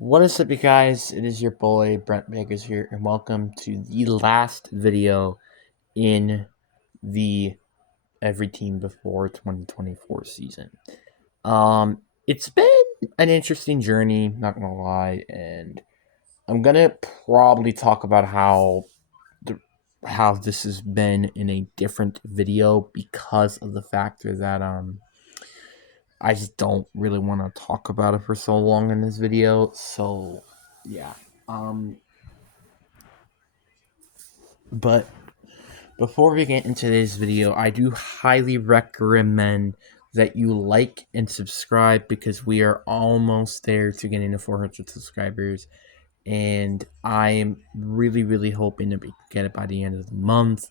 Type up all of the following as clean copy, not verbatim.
What is up, you guys? It is your boy Brent Bakers here, and welcome to the last video in the Every Team Before 2024 season. It's been an interesting journey, not gonna lie, and I'm gonna probably talk about how this has been in a different video because of the factor that I just don't really want to talk about it for so long in this video. So yeah. Um but before we get into today's video, I do highly recommend that you like and subscribe because we are almost there to getting to 400 subscribers. And I'm really hoping that we can get it by the end of the month.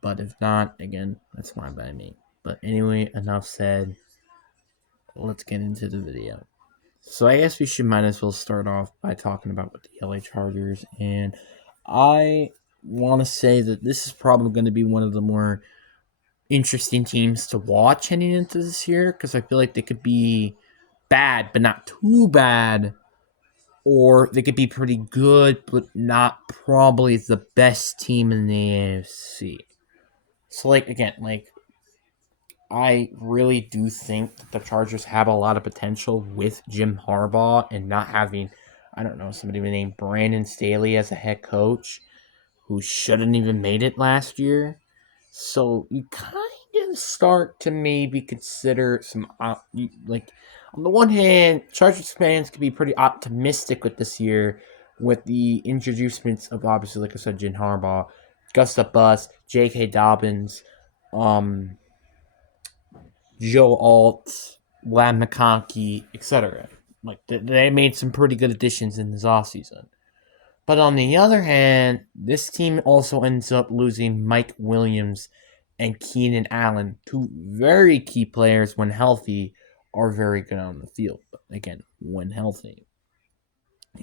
But if not, again, that's fine by me. But anyway, enough said. Let's get into the video. So I guess we should might as well start off by talking about what the LA Chargers, and I want to say that this is probably going to be one of the more interesting teams to watch heading into this year because I feel like they could be bad but not too bad, or they could be pretty good but not probably the best team in the AFC. So I really do think that the Chargers have a lot of potential with Jim Harbaugh and not having, I don't know, somebody named Brandon Staley as a head coach who shouldn't even made it last year. So you kind of start to maybe consider some, on the one hand, Chargers fans could be pretty optimistic with this year with the introducements of, obviously, like I said, Jim Harbaugh, Gustav Bus, J.K. Dobbins, um, Joe Alt, Lam McConkey, etc. Like they made some pretty good additions in this offseason. But on the other hand, this team also ends up losing Mike Williams and Keenan Allen, two very key players when healthy, are very good on the field. But again, when healthy,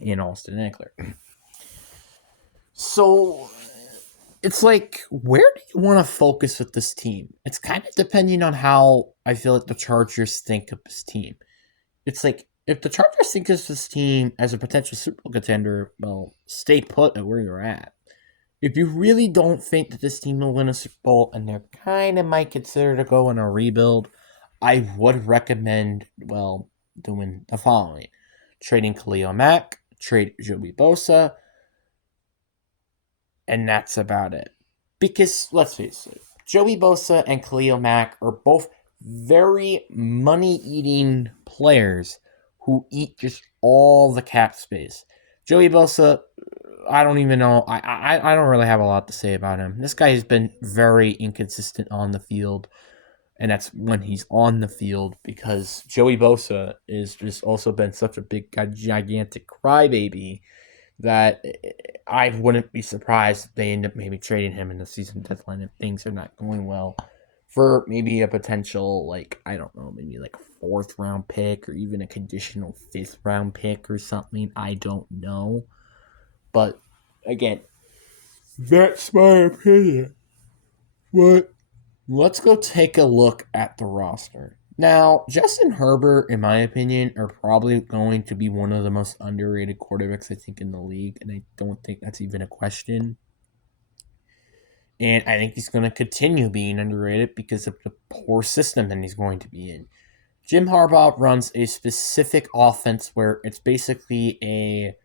in Austin Eckler. So it's like, where do you want to focus with this team? It's kind of depending on how I feel like the Chargers think of this team. It's like, if the Chargers think of this team as a potential Super Bowl contender, well, stay put at where you're at. If you really don't think that this team will win a Super Bowl and they're kind of might consider to go in a rebuild, I would recommend, well, doing the following: trading Khalil Mack, trade Joey Bosa, and that's about it. Because let's face it, Joey Bosa and Khalil Mack are both very money-eating players who eat just all the cap space. Joey Bosa, I don't even know. I don't really have a lot to say about him. This guy has been very inconsistent on the field, and that's when he's on the field because Joey Bosa is just also been such a big, gigantic crybaby that I wouldn't be surprised if they end up maybe trading him in the season deadline if things are not going well for maybe a potential, like, I don't know, maybe like fourth round pick or even a conditional fifth round pick or something. I don't know. But again, that's my opinion. But let's go take a look at the roster. Now, Justin Herbert, in my opinion, are probably going to be one of the most underrated quarterbacks, I think, in the league, and I don't think that's even a question. And I think he's going to continue being underrated because of the poor system that he's going to be in. Jim Harbaugh runs a specific offense where it's basically a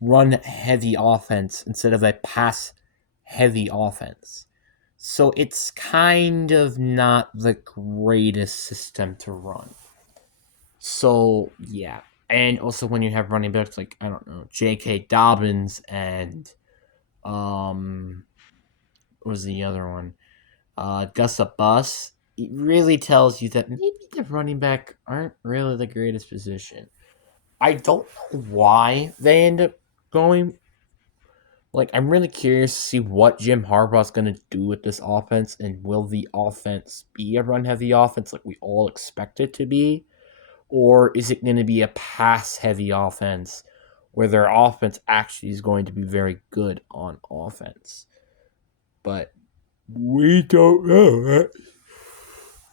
run-heavy offense instead of a pass-heavy offense. So it's kind of not the greatest system to run. So yeah. And also when you have running backs like, I don't know, J.K. Dobbins and what was the other one? Gus Bus, it really tells you that maybe the running back aren't really the greatest position. I don't know why they end up going. Like, I'm really curious to see what Jim Harbaugh's going to do with this offense, and will the offense be a run-heavy offense like we all expect it to be? Or is it going to be a pass-heavy offense where their offense actually is going to be very good on offense? But we don't know.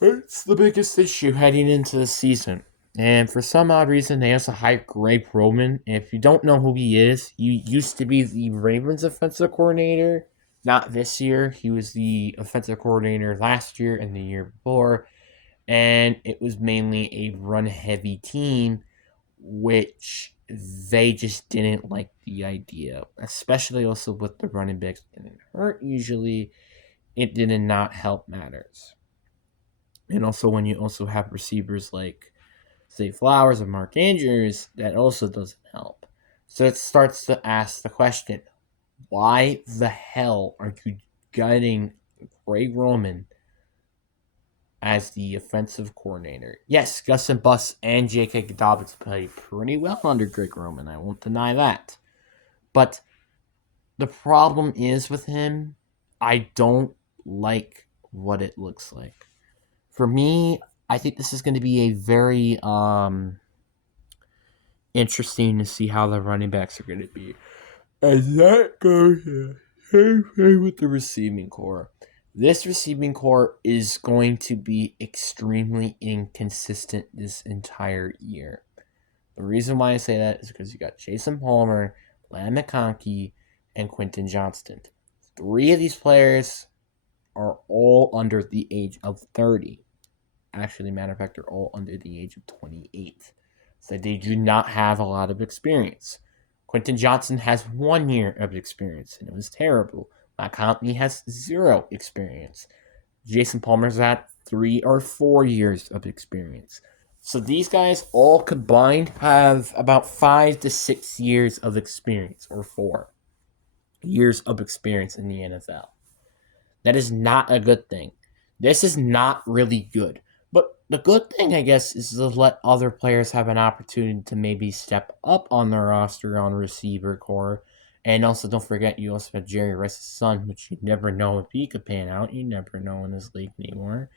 It's the biggest issue heading into the season. And for some odd reason, they also hired Greg Roman. And if you don't know who he is, he used to be the Ravens offensive coordinator. Not this year. He was the offensive coordinator last year and the year before. And it was mainly a run heavy team, which they just didn't like the idea, especially also with the running backs getting hurt usually. It did not help matters. And also when you also have receivers like Zay Flowers and Mark Andrews, that also doesn't help. So it starts to ask the question, why the hell are you guiding Greg Roman as the offensive coordinator? Yes, Gus and Bus and J.K. Dobbins played pretty well under Greg Roman. I won't deny that. But the problem is with him, I don't like what it looks like. For me, I think this is going to be a very interesting to see how the running backs are going to be. And that goes with the receiving core. This receiving core is going to be extremely inconsistent this entire year. The reason why I say that is because you got Jason Palmer, Lam McConkey, and Quentin Johnston. 3 of these players are all under the age of 30. Actually, matter of fact, they're all under the age of 28. So they do not have a lot of experience. Quentin Johnston has 1 year of experience, and it was terrible. Matt Company has 0 experience. Jason Palmer's at 3 or 4 years of experience. So these guys all combined have about 5 to 6 years of experience, or 4 years of experience in the NFL. That is not a good thing. This is not really good. But the good thing, I guess, is to let other players have an opportunity to maybe step up on their roster on receiver core. And also, don't forget, you also have Jerry Rice's son, which you never know if he could pan out. You never know in this league anymore.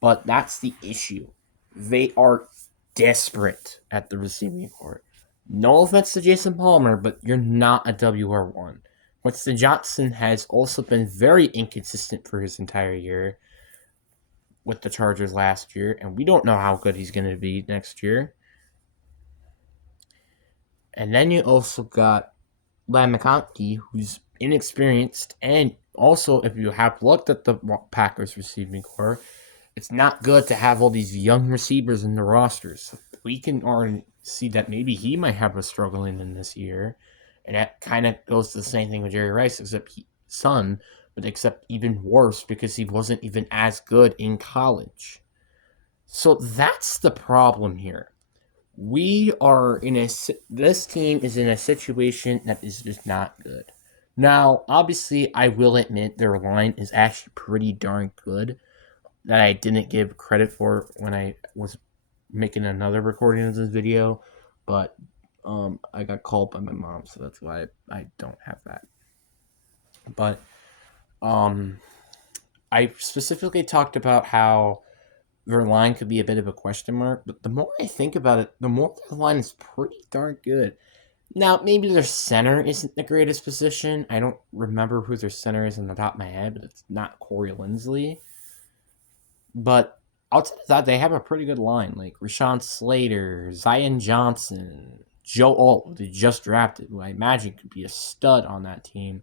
But that's the issue. They are desperate at the receiving core. No offense to Jason Palmer, but you're not a WR1. Winston Johnson has also been very inconsistent for his entire year with the Chargers last year, and we don't know how good he's going to be next year. And then you also got Lam McConkey, who's inexperienced, and also, if you have looked at the Packers receiving core, it's not good to have all these young receivers in the rosters. We can already see that maybe he might have a struggling in this year. And that kind of goes to the same thing with Jerry Rice, except son, but except even worse because he wasn't even as good in college. So that's the problem here. We are this team is in a situation that is just not good. Now, obviously, I will admit their line is actually pretty darn good that I didn't give credit for when I was making another recording of this video, but I got called by my mom, so that's why I don't have that. But I specifically talked about how their line could be a bit of a question mark, but the more I think about it, the more their line is pretty darn good. Now, maybe their center isn't the greatest position. I don't remember who their center is on the top of my head, but it's not Corey Linsley. But outside of that, they have a pretty good line. Like Rashawn Slater, Zion Johnson, Joe Alt, who they just drafted, who I imagine could be a stud on that team,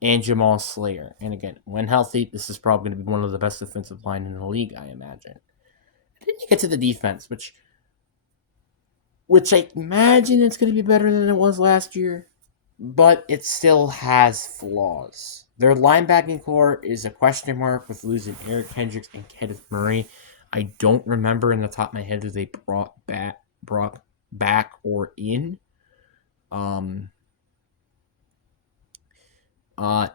and Jamal Slater. And again, when healthy, this is probably going to be one of the best defensive line in the league, I imagine. And then you get to the defense, which I imagine it's going to be better than it was last year, but it still has flaws. Their linebacking core is a question mark with losing Eric Kendricks and Kenneth Murray. I don't remember in the top of my head who they brought back or in.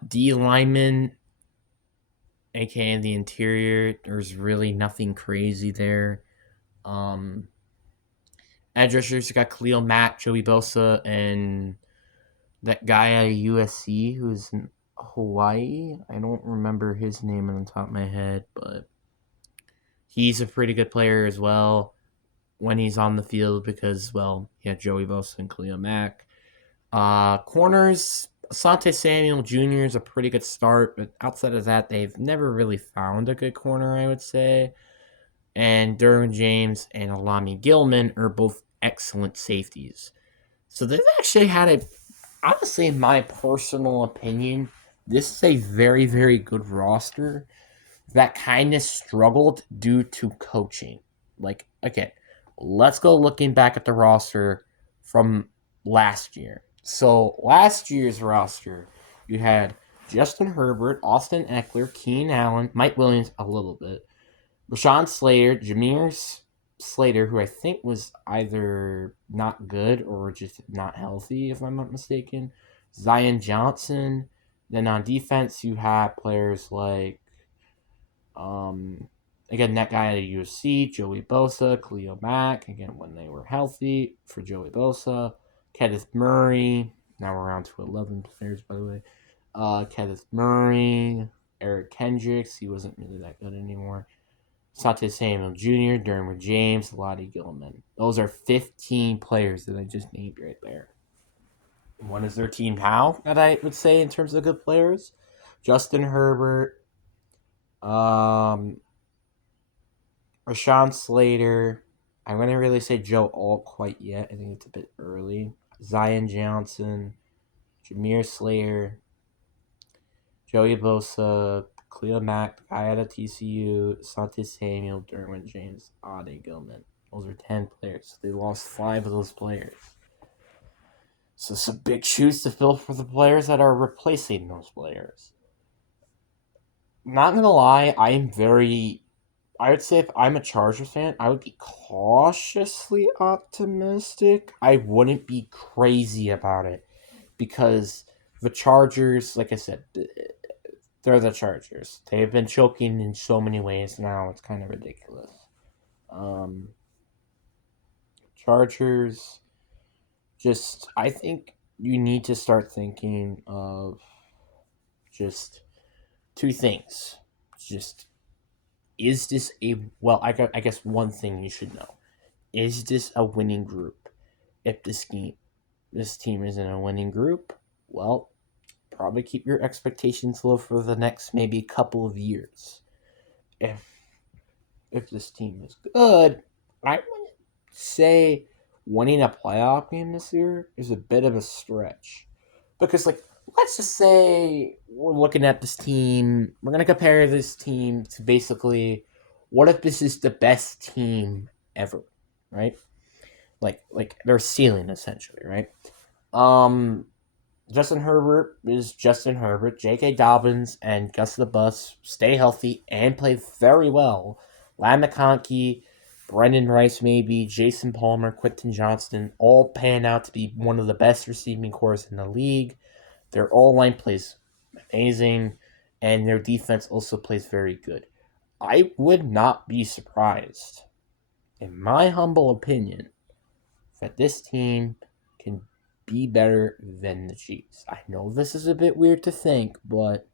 D lineman, aka the interior, there's really nothing crazy there. Edge rushers, you got Khalil Mack, Joey Bosa, and that guy at USC who's in Hawaii. I don't remember his name on the top of my head, but he's a pretty good player as well when he's on the field because, well, yeah, Joey Bosa and Khalil Mack. Corners, Asante Samuel Jr. is a pretty good start, but outside of that, they've never really found a good corner, I would say. and Derwin James and Alami Gilman are both excellent safeties. So they've actually had a, honestly, in my personal opinion, this is a very, very good roster that kind of struggled due to coaching. Like, again, let's go looking back at the roster from last year. So, last year's roster, you had Justin Herbert, Austin Eckler, Keenan Allen, Mike Williams a little bit, Rashawn Slater, Jameer Slater, who I think was either not good or just not healthy, if I'm not mistaken, Zion Johnson. Then on defense, you have players like again, that guy at USC, Joey Bosa, Khalil Mack, again, when they were healthy for Joey Bosa, Kenneth Murray. Now we're around to 11 players, by the way. Kenneth Murray, Eric Kendricks. He wasn't really that good anymore. Sante Samuel Jr., Derwin James, Lottie Gilman. Those are 15 players that I just named right there. What is their team how, that I would say, in terms of good players? Justin Herbert, Rashawn Slater. I wouldn't really say Joe Alt quite yet. I think it's a bit early. Zion Johnson, Jameer Slater, Joey Bosa, Khalil Mack, the guy out of TCU, Sante Samuel, Derwin James, Ade Gilman. Those are 10 players. They lost 5 of those players. So some big shoes to fill for the players that are replacing those players. Not gonna lie, I would say if I'm a Chargers fan, I would be cautiously optimistic. I wouldn't be crazy about it because the Chargers, like I said, they're the Chargers. They've been choking in so many ways now. It's kind of ridiculous. Um, Chargers, just, I think you need to start thinking of just two things. Just, is this a, well, I guess one thing you should know. Is this a winning group? If this team isn't a winning group, well, probably keep your expectations low for the next maybe couple of years. If this team is good, I wouldn't say winning a playoff game this year is a bit of a stretch. Because, like, let's just say we're looking at this team, we're going to compare this team to basically, what if this is the best team ever, right? Like their ceiling, essentially, right? Justin Herbert is Justin Herbert. J.K. Dobbins and Gus the Bus stay healthy and play very well. Lam McConkey, Brendan Rice, maybe Jason Palmer, Quentin Johnston, all pan out to be one of the best receiving corps in the league. Their all line plays amazing, and their defense also plays very good. I would not be surprised, in my humble opinion, that this team can be better than the Chiefs. I know this is a bit weird to think, but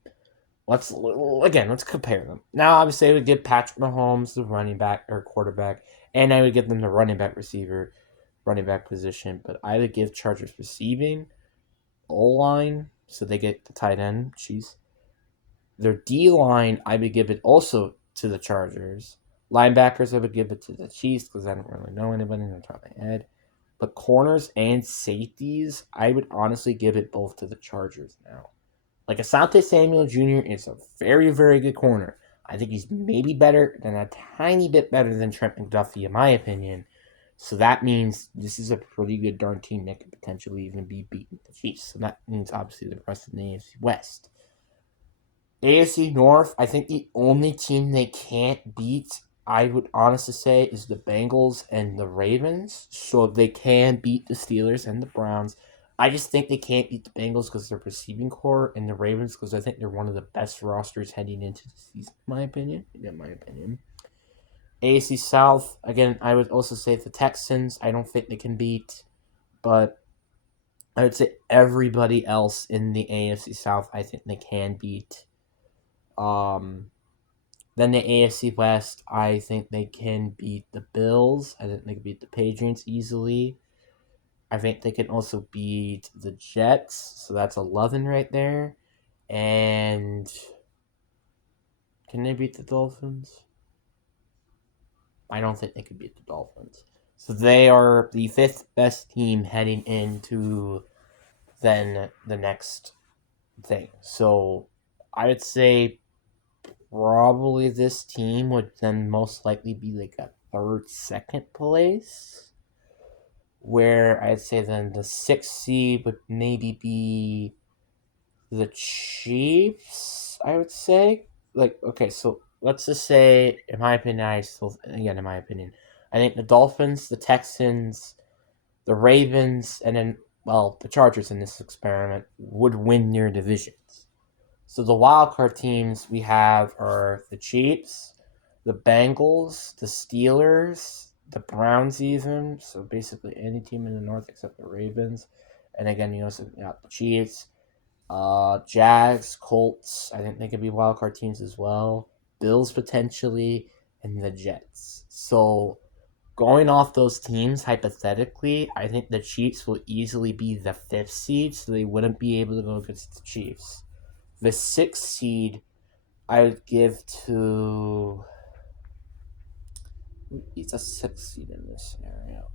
let's compare them. Now, obviously, I would give Patrick Mahomes the running back or quarterback, and I would give them the running back receiver, running back position. But I would give Chargers receiving, O line, so they get the tight end. Jeez. Their D line, I would give it also to the Chargers. Linebackers, I would give it to the Chiefs because I don't really know anybody on the top of my head. But corners and safeties, I would honestly give it both to the Chargers now. Like, Asante Samuel Jr. is a very, very good corner. I think he's maybe better than a tiny bit better than Trent McDuffie, in my opinion. So that means this is a pretty good darn team that could potentially even be beating the Chiefs. So that means obviously the rest of the AFC West. AFC North, I think the only team they can't beat, I would honestly say, is the Bengals and the Ravens. So they can beat the Steelers and the Browns. I just think they can't beat the Bengals because they're receiving core, and the Ravens because I think they're one of the best rosters heading into the season, in my opinion. AFC South, again, I would also say the Texans, I don't think they can beat, but I would say everybody else in the AFC South, I think they can beat. Then the AFC West, I think they can beat the Bills. I think they can beat the Patriots easily. I think they can also beat the Jets. So that's 11 right there. And can they beat the Dolphins? I don't think they could beat the Dolphins. So they are the 5th best team heading into then the next thing. So I would say probably this team would then most likely be like a third, second place. Where I'd say then the 6th seed would maybe be the Chiefs, I would say. Like, okay, so let's just say, in my opinion, I think the Dolphins, the Texans, the Ravens, and then, well, the Chargers in this experiment would win their divisions. So the wildcard teams we have are the Chiefs, the Bengals, the Steelers, the Browns, even. So basically any team in the North except the Ravens. And again, you also got the Chiefs, Jags, Colts. I think they could be wildcard teams as well. Bills potentially, and the Jets. So going off those teams, hypothetically, I think the Chiefs will easily be the 5th seed, so they wouldn't be able to go against the Chiefs. The 6th seed, I would give to. He's a 6th seed in this scenario.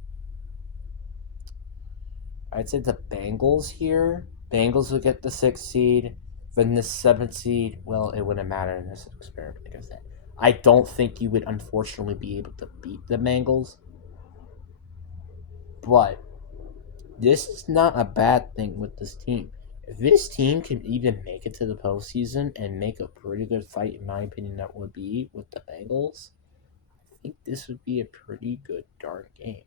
I'd say the Bengals here. Bengals would get the 6th seed. Then the 7th seed, well, it wouldn't matter in this experiment because I don't think you would unfortunately be able to beat the Bengals. But this is not a bad thing with this team. If this team can even make it to the postseason and make a pretty good fight, in my opinion, that would be with the Bengals, I think this would be a pretty good darn game.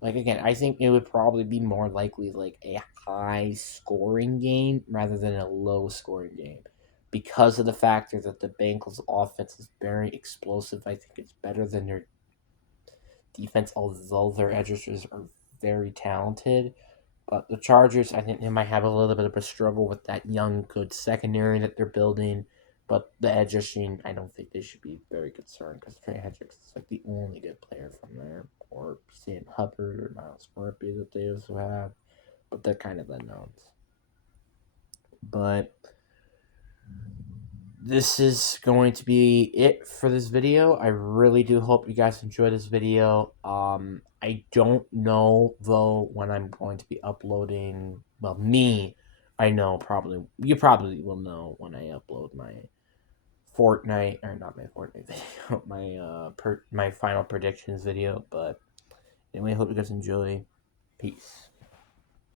Like, again, I think it would probably be more likely like a high scoring game rather than a low scoring game. Because of the factor that the Bengals offense is very explosive, I think it's better than their defense, although their edge rushers are very talented. But the Chargers, I think they might have a little bit of a struggle with that young, good secondary that they're building. But the edge rushing, I don't think they should be very concerned because Trey Hendricks is like the only good player from there. Or Sam Hubbard or Miles Murphy that they also have. But they're kind of unknowns. But this is going to be it for this video. I really do hope you guys enjoy this video. I don't know though when I'm going to be uploading. Well, I know probably you probably will know when I upload my Fortnite or not my Fortnite video, my final predictions video. But anyway, I hope you guys enjoy. Peace.